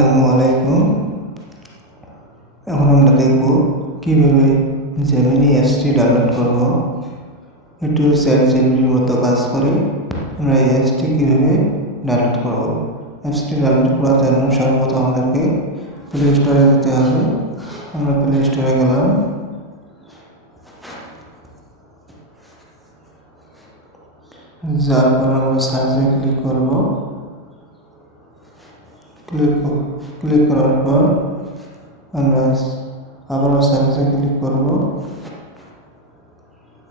আসসালামু আলাইকুম। এখন আমরা দেখব কীভাবে জেমিনি অ্যাপসটি ডাউনলোড করব। একটু চ্যাট জিপিটির মতো কাজ করে আমরা এই অ্যাপসটি কীভাবে ডাউনলোড করব। অ্যাপসটি ডাউনলোড করার জন্য সর্বপ্রথম আমাদেরকে প্লে স্টোরে যেতে হবে। আমরা প্লে স্টোরে গেলাম। যার পর আমরা সার্চে ক্লিক করব। ক্লিক ক্লিক করার পর আমরা আবারও সার্চে ক্লিক করব।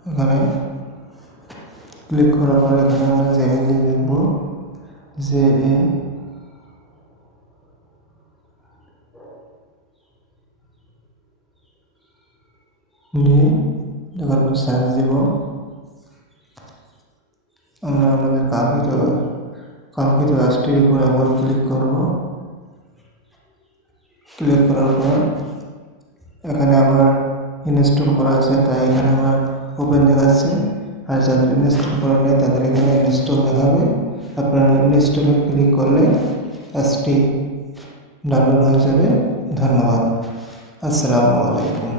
এখানে ক্লিক করার পর এখানে আমরা জেমিনি লিখব জে এ নিয়ে দেওয়ার পর সার্চ দিব, আমরা আমাদের কাঙ্ক্ষিত কাঙ্ক্ষিত রাষ্ট্রের উপর আবার ক্লিক করব। ক্লিক করার পর, এখানে আমার ইনস্টল করা আছে, তাই এখানে আমার ওপেন দেখাচ্ছে। আর যাদের ইনস্টল করা নেই, তাদের এখানে ইনস্টল দেখাবে। আপনার ইনস্টলে ক্লিক করলে অ্যাপসটি ডাউনলোড হয়ে যাবে। ধন্যবাদ। আসসালামু আলাইকুম।